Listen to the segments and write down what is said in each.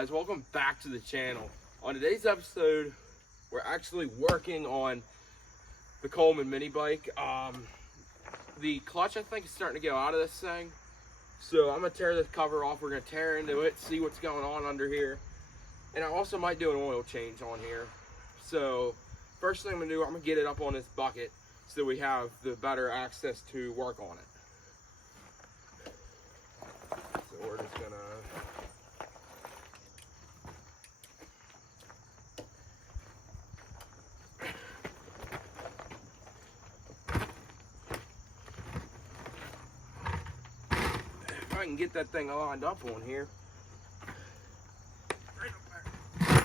guys, welcome back to the channel. On today's episode, we're actually working on the Coleman mini bike. The clutch, I think, is starting to go out of this thing. So I'm gonna tear this cover off. We're gonna tear into it, see what's going on under here. And I also might do an oil change on here. So first thing I'm gonna do, I'm gonna get it up on this bucket so we have the better access to work on it. So we're just gonna I can get that thing lined up on here. Right up there.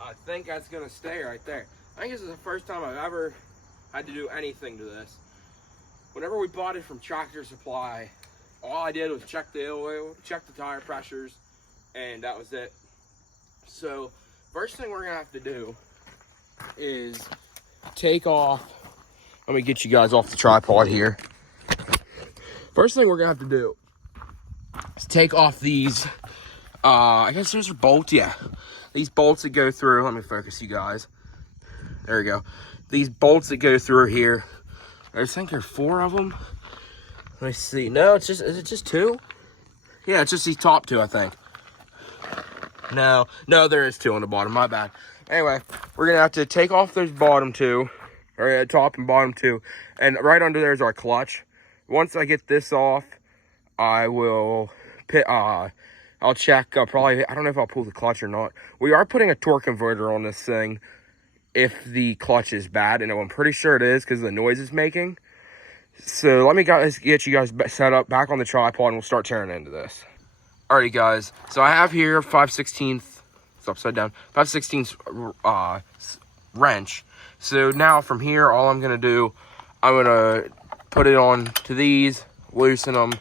I think that's gonna stay right there. I think this is the first time I've ever had to do anything to this. Whenever we bought it from Tractor Supply, all I did was check the oil, check the tire pressures, and that was it. So first thing we're gonna have to do is take off. Let me get you guys off the tripod here. First thing we're gonna have to do is take off these, I guess those are bolts, yeah. These bolts that go through, let me focus you guys. There we go. These bolts that go through here, I think there are 4 of them. Let me see, no, it's just, is it just 2? Yeah, it's just these top 2, I think. No, there is 2 on the bottom, my bad. Anyway, we're gonna have to take off those bottom 2. Or top and bottom 2, and right under there is our clutch. Once I get this off, I will I'll check probably, I don't know if I'll pull the clutch or not. We are putting a torque converter on this thing if the clutch is bad, and I'm pretty sure it is because of the noise it's making. So let me get you guys set up back on the tripod, and we'll start tearing into this. Alrighty guys, so I have here 5/16, it's upside down, 5/16 wrench. So now from here, all I'm gonna do, I'm gonna put it on to these, loosen them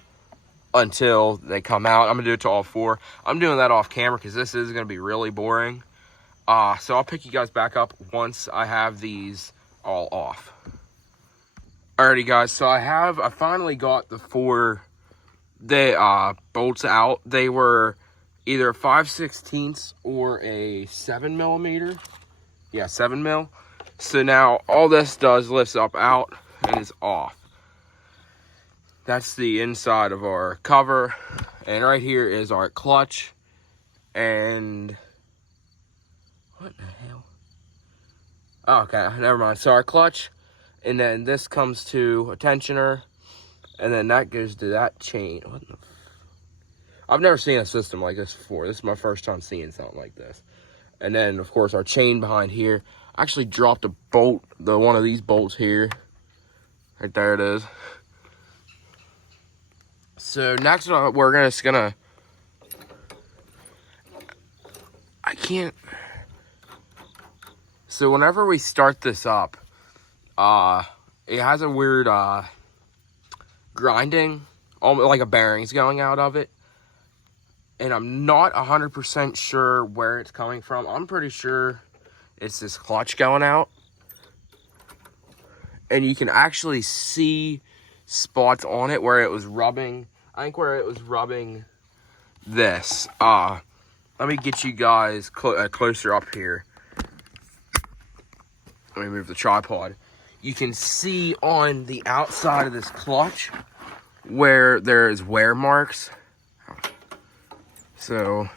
until they come out. I'm gonna do it to all 4. I'm doing that off camera because this is gonna be really boring. So I'll pick you guys back up once I have these all off. Alrighty guys, so I finally got the 4 bolts out. They were either 5/16 or a 7mm. Yeah, 7mm. So now all this does lifts up out and is off. That's the inside of our cover. And right here is our clutch. And what the hell? Oh, okay, never mind. So our clutch, and then this comes to a tensioner, and then that goes to that chain. What the I've never seen a system like this before. This is my first time seeing something like this. And then of course our chain behind here. I actually dropped a bolt, one of these bolts here. Right there it is. So next we're just gonna, so whenever we start this up, it has a weird grinding, almost like a bearing's going out of it. And I'm not 100% sure where it's coming from. I'm pretty sure it's this clutch going out. And you can actually see spots on it where it was rubbing. I think where it was rubbing this. Let me get you guys closer up here. Let me move the tripod. You can see on the outside of this clutch where there's wear marks. So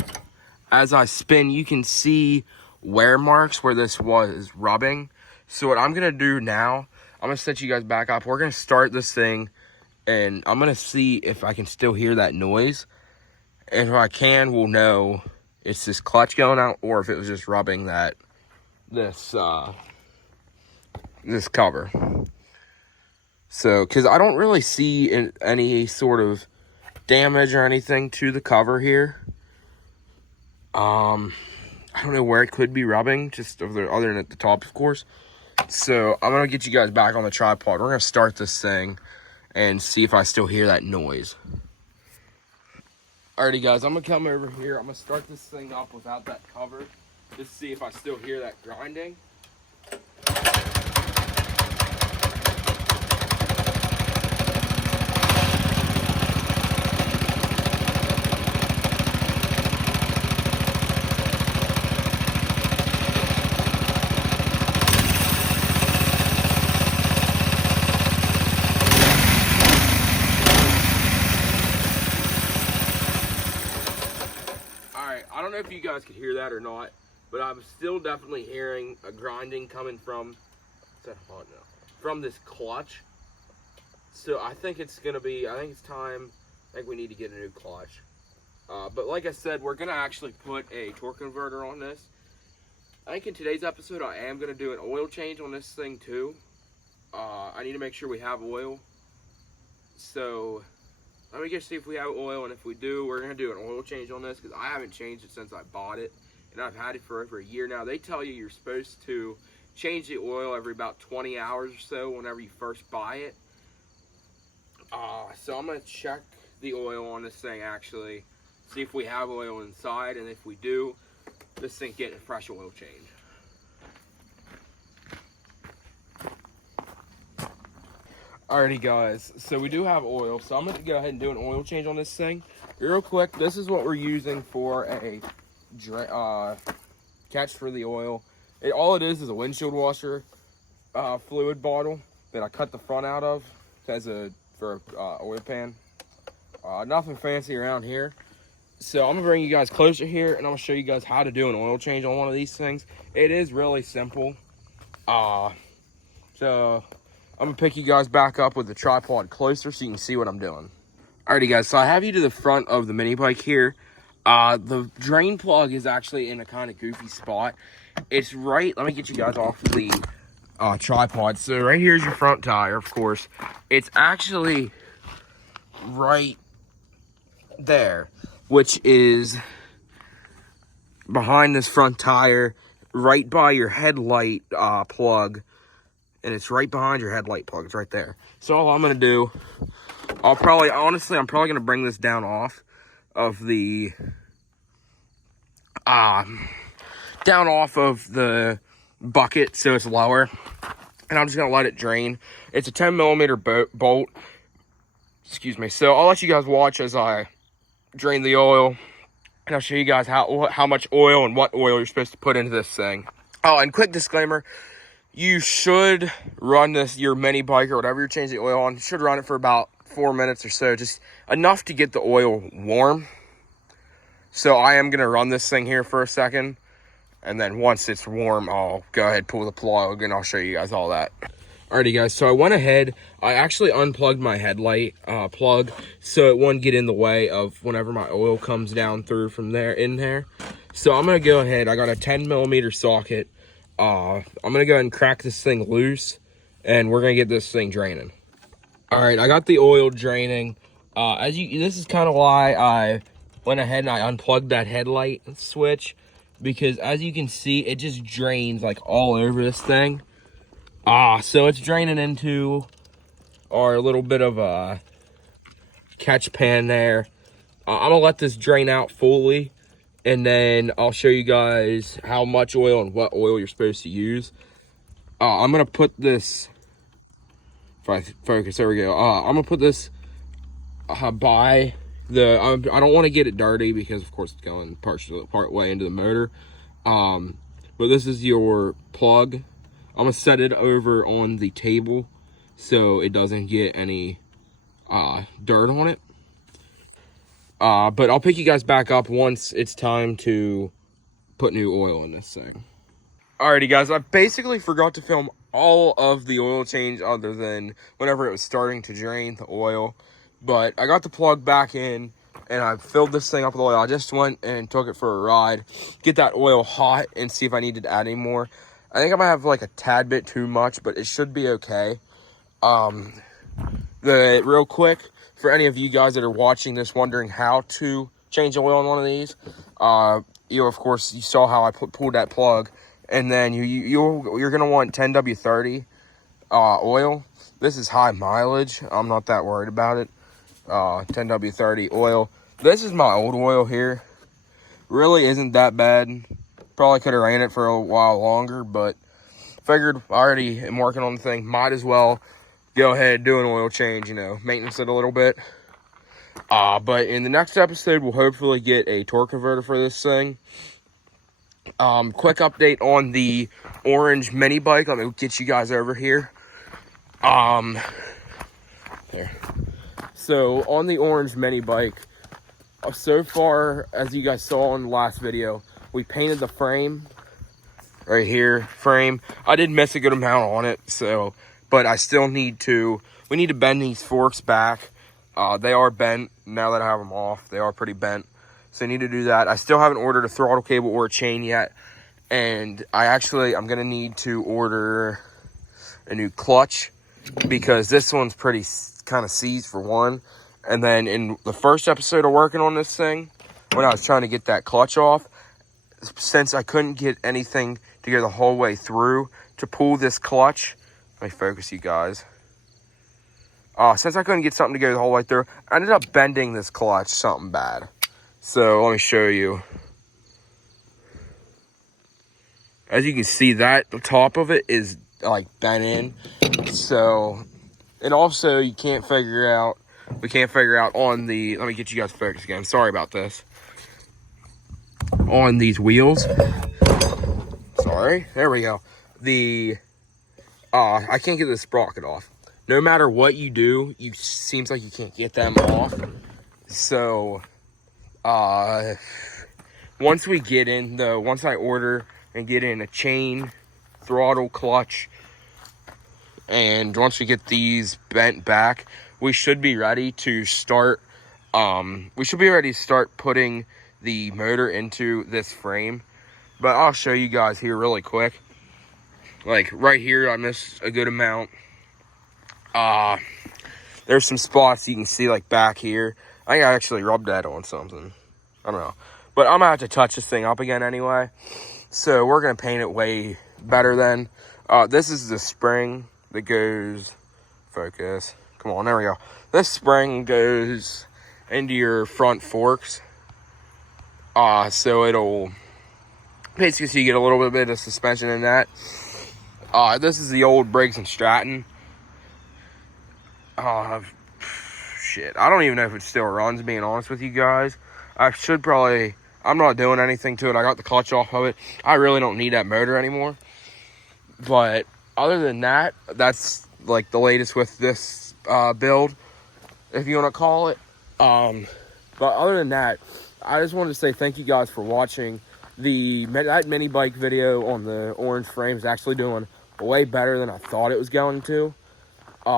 as I spin, you can see wear marks where this was rubbing. So what I'm gonna do now, I'm gonna set you guys back up. We're gonna start this thing, and I'm gonna see if I can still hear that noise. And if I can, we'll know it's this clutch going out, or if it was just rubbing this cover. So, because I don't really see any sort of damage or anything to the cover here. I don't know where it could be rubbing, just other than at the top, of course. So I'm gonna get you guys back on the tripod. We're gonna start this thing and see if I still hear that noise. Alrighty guys, I'm gonna come over here. I'm gonna start this thing up without that cover, just to see if I still hear that grinding. know if you guys could hear that or not, but I'm still definitely hearing a grinding coming from, is that hot now? From this clutch. So I think it's time, I think we need to get a new clutch. But like I said, we're gonna actually put a torque converter on this. I think in today's episode, I am gonna do an oil change on this thing too. I need to make sure we have oil. So let me just see if we have oil, and if we do, we're gonna do an oil change on this because I haven't changed it since I bought it, and I've had it for over a year now. They tell you you're supposed to change the oil every about 20 hours or so whenever you first buy it. So I'm gonna check the oil on this thing actually, see if we have oil inside, and if we do, this thing's getting a fresh oil change. Alrighty guys, so we do have oil, so I'm going to go ahead and do an oil change on this thing. Real quick, this is what we're using for a catch for the oil. All it is a windshield washer fluid bottle that I cut the front out of for oil pan. Nothing fancy around here. So I'm going to bring you guys closer here, and I'm going to show you guys how to do an oil change on one of these things. It is really simple. So I'm gonna pick you guys back up with the tripod closer so you can see what I'm doing. Alrighty guys, so I have you to the front of the mini bike here. The drain plug is actually in a kind of goofy spot. It's right, let me get you guys off the tripod. So right here's your front tire, of course. It's actually right there, which is behind this front tire, right by your headlight plug. And it's right behind your headlight plug. It's right there. So all I'm going to do, I'm probably going to bring this down off of the, bucket so it's lower. And I'm just going to let it drain. It's a 10 millimeter bolt. Excuse me. So I'll let you guys watch as I drain the oil. And I'll show you guys how much oil and what oil you're supposed to put into this thing. Oh, and quick disclaimer. You should run your mini bike or whatever you're changing the oil on. You should run it for about 4 minutes or so, just enough to get the oil warm. So I am going to run this thing here for a second, and then once it's warm, I'll go ahead, pull the plug, and I'll show you guys all that. Alrighty guys, so I went ahead, I actually unplugged my headlight plug so it wouldn't get in the way of whenever my oil comes down through from in there. So I'm going to go ahead, I got a 10 millimeter socket. I'm gonna go ahead and crack this thing loose, and we're gonna get this thing draining. All right, I got the oil draining. This is kind of why I went ahead and I unplugged that headlight switch, because as you can see, it just drains like all over this thing. So it's draining into our little bit of a catch pan there. I'm gonna let this drain out fully, and then I'll show you guys how much oil and what oil you're supposed to use. I'm going to put this, if I focus, there we go. I'm going to put this by the, I don't want to get it dirty because of course it's going part way into the motor. But this is your plug. I'm going to set it over on the table so it doesn't get any dirt on it. But I'll pick you guys back up once it's time to put new oil in this thing. Alrighty guys, I basically forgot to film all of the oil change other than whenever it was starting to drain the oil. But I got the plug back in and I filled this thing up with oil. I just went and took it for a ride, get that oil hot and see if I needed to add any more. I think I might have like a tad bit too much, but it should be okay. Real quick, for any of you guys that are watching this wondering how to change the oil on one of these, of course, you saw how I pulled that plug, and then you're going to want 10W30 oil. This is high mileage. I'm not that worried about it. 10W30 oil. This is my old oil here. Really isn't that bad. Probably could have ran it for a while longer, but figured I already am working on the thing. Might as well go ahead, do an oil change, maintenance it a little bit. But in the next episode, we'll hopefully get a torque converter for this thing. Quick update on the orange mini bike. Let me get you guys over here. There. So on the orange mini bike, So far, as you guys saw in the last video, we painted the frame right here. Frame. I did miss a good amount on it, so, but I still need to. We need to bend these forks back. They are bent now that I have them off. They are pretty bent, so I need to do that. I still haven't ordered a throttle cable or a chain yet, and I'm gonna need to order a new clutch because this one's pretty kind of seized for one. And then in the first episode of working on this thing, when I was trying to get that clutch off, since I couldn't get anything to go the whole way through to pull this clutch, let me focus you guys. Since I couldn't get something to go the whole way through, I ended up bending this clutch something bad. So let me show you. As you can see, that the top of it is like bent in. So, and also we can't figure out on the, let me get you guys focused again. Sorry about this. On these wheels. Sorry, there we go. I can't get this sprocket off. No matter what you do, seems like you can't get them off. So, once I order and get in a chain, throttle, clutch, and once we get these bent back, we should be ready to start. We should be ready to start putting the motor into this frame. But I'll show you guys here really quick. Like right here, I missed a good amount. There's some spots you can see like back here. I think I actually rubbed that on something. I don't know. But I'm gonna have to touch this thing up again anyway. So we're gonna paint it way better then. This is the spring that goes, focus. Come on, there we go. This spring goes into your front forks. So it'll basically, so you get a little bit of suspension in that. This is the old Briggs & Stratton. Shit, I don't even know if it still runs, being honest with you guys. I'm not doing anything to it. I got the clutch off of it. I really don't need that motor anymore. But other than that, that's like the latest with this build, if you want to call it. But other than that, I just wanted to say thank you guys for watching. That mini bike video on the orange frame is actually doing way better than I thought it was going to. So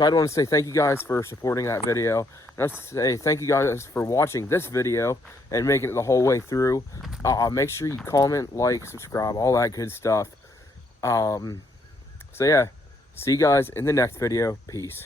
I want to say thank you guys for supporting that video. And I say thank you guys for watching this video and making it the whole way through. Make sure you comment, like, subscribe, all that good stuff. So yeah, see you guys in the next video. Peace.